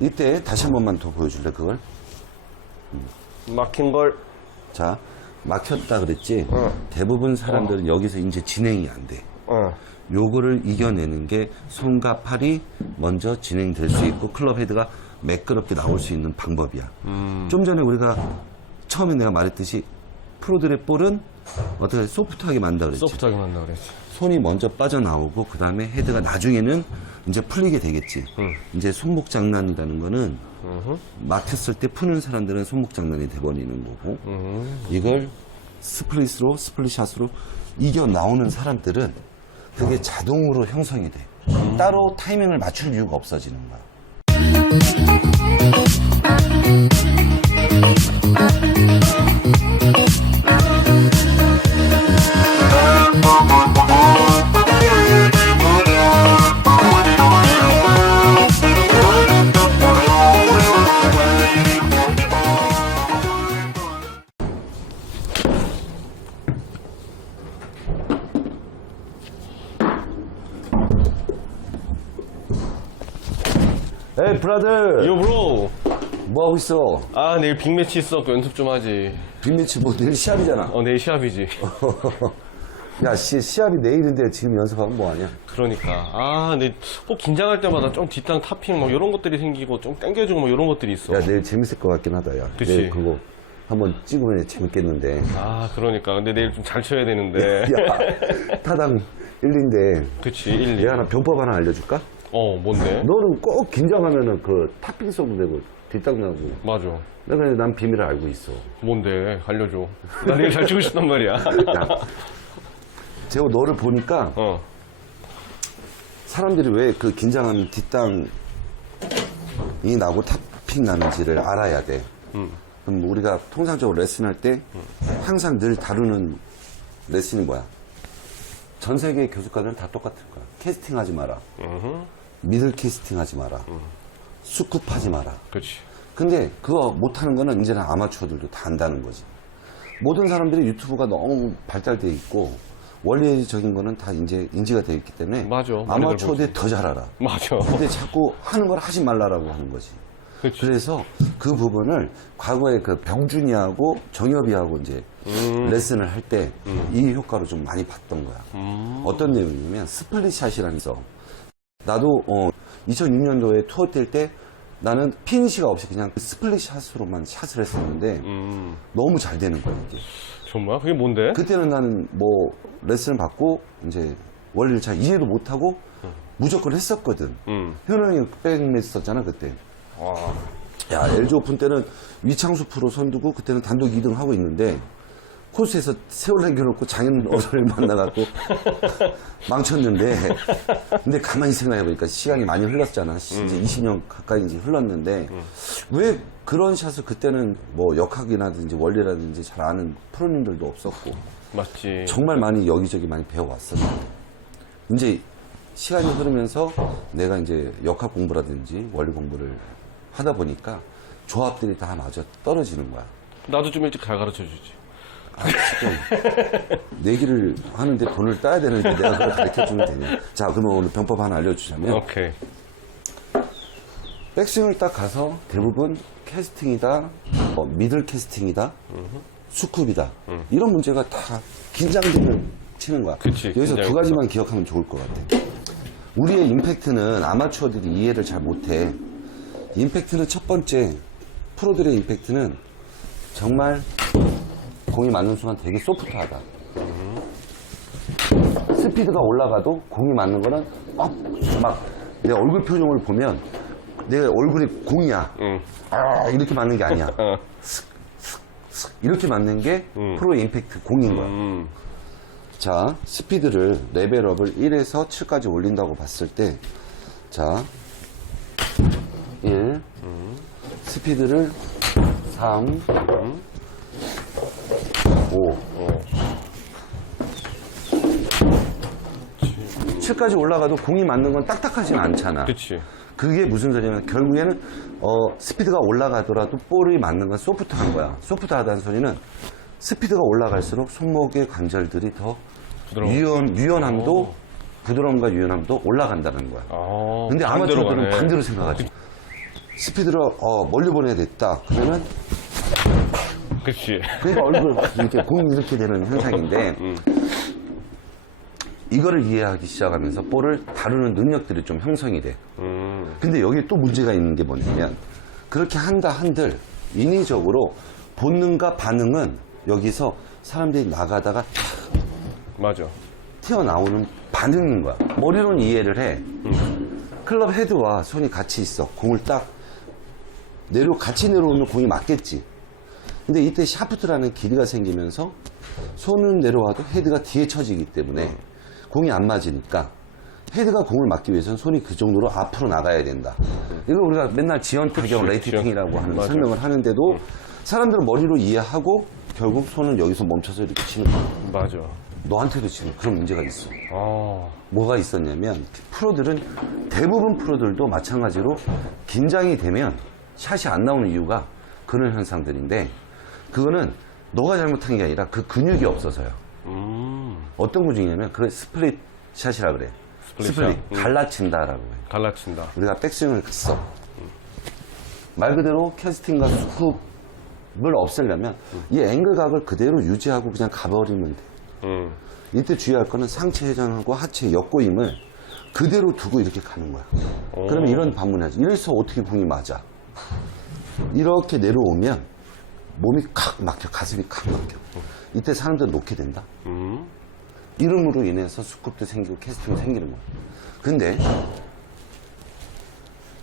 이때 다시 한 번만 더 보여줄래, 그걸? 막힌 걸. 자, 막혔다 그랬지? 응. 대부분 사람들은 여기서 이제 진행이 안 돼. 요거를 이겨내는 게 손과 팔이 먼저 진행될 수 있고 클럽 헤드가 매끄럽게 나올 수 있는 방법이야. 좀 전에 우리가 처음에 내가 말했듯이 프로들의 볼은 어떻게 소프트하게 만든다 그랬지? 소프트하게 만든다 그랬지. 손이 먼저 빠져나오고 그 다음에 헤드가 나중에는 이제 풀리게 되겠지. 이제 손목 장난이라는 거는 막혔을 때 푸는 사람들은 손목 장난이 돼버리는 거고 이걸 스플릿으로 스플릿샷으로 이겨 나오는 사람들은 그게 자동으로 형성이 돼. 따로 타이밍을 맞출 이유가 없어지는 거야. 에이 브라들 요 브로. 뭐하고 있어? 아 내일 빅매치 있어. 연습 좀 하지. 빅매치 뭐 내일 시합이잖아. 내일 시합이지. 야 시합이 내일인데 지금 연습하면 뭐하냐? 그러니까 근데 꼭 긴장할 때마다 좀 뒷땅 탑핑 뭐 이런 것들이 생기고 좀 당겨주고 뭐 이런 것들이 있어. 야 내일 재밌을 것 같긴 하다. 야 그치. 내일 그거 한번 찍으면 재밌겠는데. 그러니까 근데 내일 좀 잘 쳐야 되는데. 야 타당 1인데 그치 1, 2. 내가 하나 병법 하나 알려줄까? 뭔데? 너는 꼭 긴장하면은 그 탑핑 써도 되고 뒷땅 나고. 맞아. 내가 난 비밀을 알고 있어. 뭔데? 알려줘. 나 내일 잘 치고 싶단 말이야. 야 제가 너를 보니까 사람들이 왜 그 긴장하면 뒷땅이 나고 탑핑 나는지를 알아야 돼. 그럼 우리가 통상적으로 레슨할 때 항상 늘 다루는 레슨이 뭐야? 전 세계 교수과들은 다 똑같을 거야. 캐스팅 하지 마라. 미들 캐스팅 하지 마라. 스쿱 하지 마라. 그치. 근데 그거 못하는 거는 이제는 아마추어들도 다 안다는 거지. 모든 사람들이 유튜브가 너무 발달돼 있고 원리적인 거는 다 이제 인지가 되어 있기 때문에 맞아. 아마추어들이 더 잘 알아. 맞아. 근데 자꾸 하는 걸 하지 말라라고 하는 거지. 그치. 그래서 그 부분을 과거에 그 병준이하고 정엽이하고 이제 레슨을 할 때 이 효과로 좀 많이 봤던 거야. 어떤 내용이냐면 스플릿샷이라는 게 있어. 나도 2006년도에 투어 뛸 때 나는 피니시가 없이 그냥 스플릿샷으로만 샷을 했었는데 너무 잘 되는 거야 이게. 정말? 그게 뭔데? 그때는 나는 뭐 레슨을 받고 이제 원리를 잘 이해도 못하고 무조건 했었거든. 현우 형이 백매스였잖아 그때. 야 LG 오픈 때는 위창수 프로 선두고 그때는 단독 2등 하고 있는데 코스에서 세월 남겨놓고 장인 어른을 만나갖고 망쳤는데 근데 가만히 생각해보니까 시간이 많이 흘렀잖아. 이제 20년 가까이 이제 흘렀는데 왜 그런 샷을 그때는 뭐 역학이라든지 원리라든지 잘 아는 프로님들도 없었고 맞지. 정말 많이 여기저기 많이 배워왔었는데 이제 시간이 흐르면서 내가 이제 역학 공부라든지 원리 공부를 하다 보니까 조합들이 다 맞아 떨어지는 거야. 나도 좀 일찍 잘 가르쳐 주지. 지금 내기를 하는데 돈을 따야 되는데 내가 그걸 가르쳐 주면 되냐. 자 그러면 오늘 병법 하나 알려주자면 오케이. 백스윙을 딱 가서 대부분 캐스팅이다 미들 캐스팅이다 스쿱이다 이런 문제가 다 긴장되면 치는 거야. 그치, 여기서 두 긴장이 가지만 기억하면 좋을 것 같아. 우리의 임팩트는 아마추어들이 이해를 잘 못해. 임팩트는 첫 번째 프로들의 임팩트는 정말 공이 맞는 순간 되게 소프트하다. 스피드가 올라가도 공이 맞는 거는 막 내 얼굴 표정을 보면 내 얼굴이 공이야. 이렇게 맞는 게 아니야. 슥슥슥 이렇게 맞는 게 프로의 임팩트 공인 거야. 자 스피드를 레벨업을 1에서 7까지 올린다고 봤을 때 자 1 스피드를 3 5 7까지 올라가도 공이 맞는 건 딱딱하진 않잖아. 그치. 그게 무슨 소리냐면 결국에는 스피드가 올라가더라도 볼이 맞는 건 소프트한 거야. 소프트하다는 소리는 스피드가 올라갈수록 손목의 관절들이 더 유연함도 부드러움과 유연함도 올라간다는 거야. 근데 반대로 아마추어들은 가네. 반대로 생각하지. 스피드를 멀리 보내야 됐다. 그러면 그치. 그러니까 얼굴 이렇게 공이 이렇게 되는 현상인데 이거를 이해하기 시작하면서 볼을 다루는 능력들이 좀 형성이 돼. 근데 여기 또 문제가 있는 게 뭐냐면 그렇게 한다 한들 인위적으로 본능과 반응은 여기서 사람들이 나가다가 맞아. 튀어나오는 반응인 거야. 머리로는 이해를 해. 클럽 헤드와 손이 같이 있어. 공을 딱 같이 내려오면 공이 맞겠지. 근데 이때 샤프트라는 길이가 생기면서 손은 내려와도 헤드가 뒤에 처지기 때문에 공이 안 맞으니까 헤드가 공을 맞기 위해서는 손이 그 정도로 앞으로 나가야 된다. 이걸 우리가 맨날 지연 타격 레이팅이라고 하는 맞아. 설명을 하는데도 사람들은 머리로 이해하고 결국 손은 여기서 멈춰서 이렇게 치는 거야. 맞아. 너한테도 지금 그런 문제가 있어. 아, 뭐가 있었냐면 프로들은 대부분 프로들도 마찬가지로 긴장이 되면 샷이 안 나오는 이유가 그런 현상들인데 그거는 너가 잘못한 게 아니라 그 근육이 없어서요. 어떤 근육이냐면 그 스플릿 샷이라 그래. 스플릿 샷. 갈라친다라고 해. 갈라친다. 우리가 백스윙을 갔어. 말 그대로 캐스팅과 스쿱을 없애려면 이 앵글각을 그대로 유지하고 그냥 가버리면 돼. 이때 주의할 거는 상체 회전하고 하체 역고임을 그대로 두고 이렇게 가는 거야. 그러면 이런 반문하지. 이래서 어떻게 공이 맞아? 이렇게 내려오면 몸이 칵 막혀, 가슴이 칵 막혀. 이때 사람들은 놓게 된다. 이름으로 인해서 스쿱도 생기고 캐스팅도 생기는 거야. 근데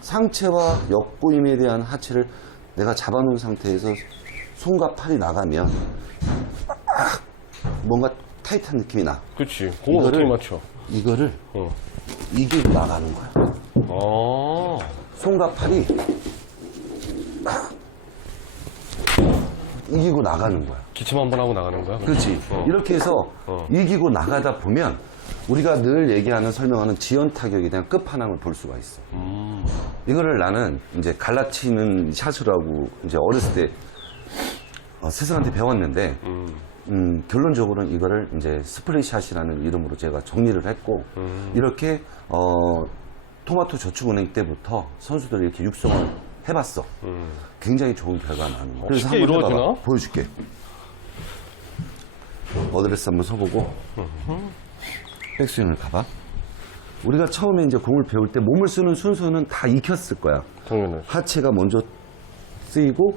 상체와 역고임에 대한 하체를 내가 잡아놓은 상태에서 손과 팔이 나가면 뭔가 타이트한 느낌이 나. 그치. 공을 어떻게 맞춰? 이거를 이기고 나가는 거야. 아, 손과 팔이 이기고 나가는 거야. 기침 한번 하고 나가는 거야? 그렇지. 이렇게 해서 이기고 나가다 보면 우리가 늘 얘기하는 설명하는 지연 타격에 대한 끝판왕을 볼 수가 있어. 이거를 나는 이제 갈라치는 샷이라고 이제 어렸을 때 스승한테 배웠는데 결론적으로는 이거를 이제 스플릿 샷이라는 이름으로 제가 정리를 했고 이렇게 토마토 저축은행 때부터 선수들이 이렇게 육성을 해봤어. 굉장히 좋은 결과가 나는 거야. 쉽게 한번 이루어지나? 해봐봐. 보여줄게. 어드레스 한번 서보고 백스윙을 가봐. 우리가 처음에 이제 공을 배울 때 몸을 쓰는 순서는 다 익혔을 거야. 당연하지. 하체가 먼저 쓰이고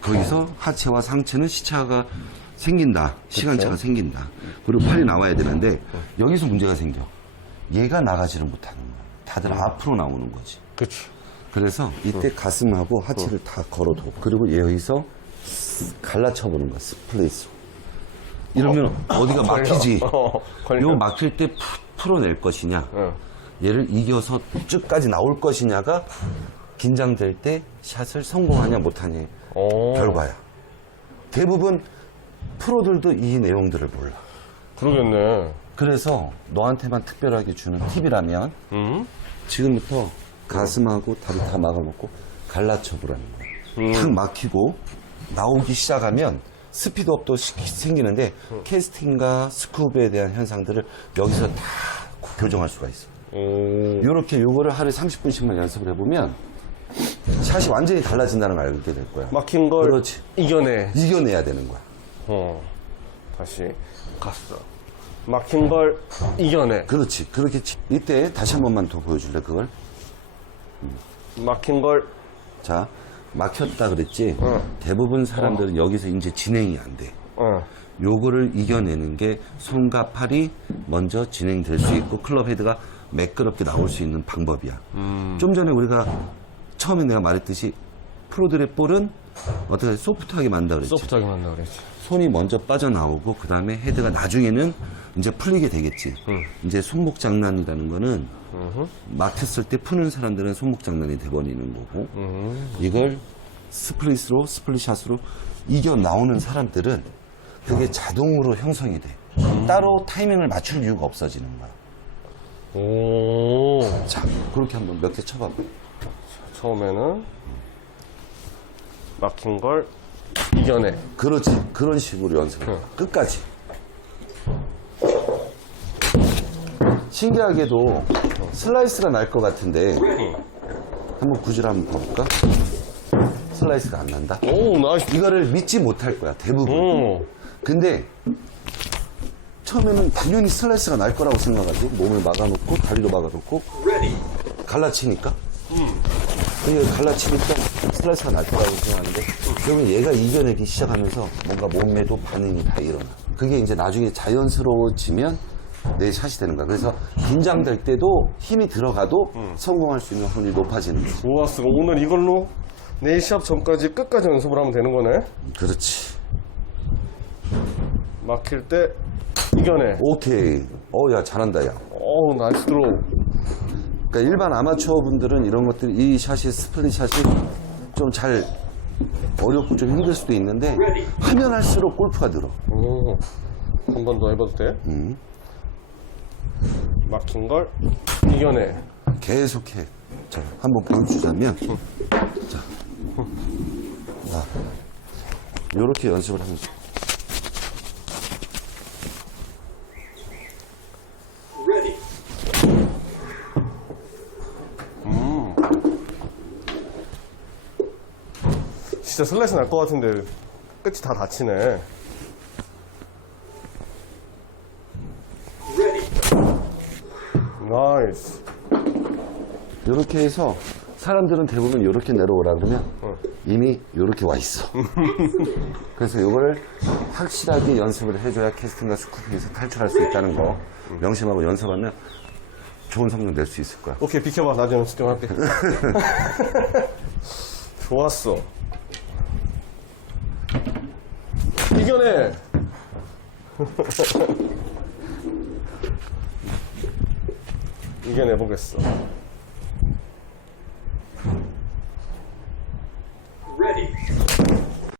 거기서 하체와 상체는 시차가 생긴다. 시간차가 생긴다. 그리고 팔이 나와야 되는데 여기서 문제가 생겨. 얘가 나가지를 못하는 거야. 다들 앞으로 나오는 거지. 그치. 그래서 이때 가슴하고 하체를 다 걸어둬. 그리고 여기서 갈라쳐보는 거야. 스플릿으로. 이러면 어디가 막히지. 걸려. 요 막힐 때 풀어낼 것이냐. 얘를 이겨서 쭉까지 나올 것이냐가 긴장될 때 샷을 성공하냐 못하냐의 결과야. 대부분 프로들도 이 내용들을 몰라. 그러겠네. 그래서 너한테만 특별하게 주는 팁이라면 지금부터 가슴하고 다리 다 막아놓고 갈라쳐보라는 거야. 탁 막히고 나오기 시작하면 스피드업도 생기는데 캐스팅과 스쿱에 대한 현상들을 여기서 다 교정할 수가 있어. 이렇게 요거를 하루에 30분씩만 연습을 해보면 샷이 완전히 달라진다는 걸 알게 될 거야. 막힌 걸 그렇지. 이겨내야 되는 거야. 다시 갔어. 막힌 걸 이겨내. 그렇지. 그렇게 이때 다시 한 번만 더 보여줄래 그걸? 막힌 걸. 자, 막혔다 그랬지? 대부분 사람들은 여기서 이제 진행이 안 돼. 요거를 이겨내는 게 손과 팔이 먼저 진행될 수 있고 클럽 헤드가 매끄럽게 나올 수 있는 방법이야. 좀 전에 우리가 처음에 내가 말했듯이 프로들의 볼은 어떻게 소프트하게 만든다 그랬지? 소프트하게 만나 그랬지. 손이 먼저 빠져나오고 그 다음에 헤드가 나중에는 이제 풀리게 되겠지. 이제 손목 장난이라는 거는 막혔을 때 푸는 사람들은 손목 장난이 돼버리는 거고 이걸 스플릿샷으로 이겨 나오는 사람들은 그게 자동으로 형성이 돼. 따로 타이밍을 맞출 이유가 없어지는 거야. 자, 그렇게 한번 몇 개 쳐봐봐. 처음에는 막힌 걸 이겨내. 그렇지. 그런 식으로 연습해. 끝까지. 신기하게도 슬라이스가 날 것 같은데 한번 한번 구질 한번 봐볼까? 슬라이스가 안 난다? 오, 나이스. 이거를 믿지 못할 거야, 대부분. 오. 근데 처음에는 당연히 슬라이스가 날 거라고 생각하지. 몸을 막아놓고 다리도 막아놓고 갈라치니까. 그게 갈라치니까 슬라이스가 날 거라고 생각하는데 결국은 얘가 이겨내기 시작하면서 뭔가 몸매도 반응이 다 일어나. 그게 이제 나중에 자연스러워지면 내 샷이 되는 거야. 그래서 긴장될 때도 힘이 들어가도 성공할 수 있는 확률이 높아지는 거지. 좋았어. 오늘 이걸로 내일 시합 전까지 끝까지 연습을 하면 되는 거네. 그렇지. 막힐 때 이겨내. 오케이. 야, 잘한다, 야. 어우, 나이스 드로우. 그러니까 일반 아마추어 분들은 이런 것들, 이 샷이, 스플릿 샷이 좀 잘 어렵고 좀 힘들 수도 있는데 하면 할수록 골프가 늘어. 오. 한 번 더 해봐도 돼? 막힌 걸 이겨내. 계속해. 자, 한번 보여주자면, 자, 요렇게 연습을 하면서. 진짜 슬라이스 날 것 같은데 끝이 다 다치네. 나이스. 요렇게 해서 사람들은 대부분 요렇게 내려오라 그러면 이미 요렇게 와 있어. 그래서 요걸 확실하게 연습을 해줘야 캐스팅과 스쿠핑에서 탈출할 수 있다는 거 명심하고 연습하면 좋은 성적 낼 수 있을 거야. 오케이, 비켜봐. 나중에 연습 좀 할게. 좋았어. 이겨내. 이겨내보겠어.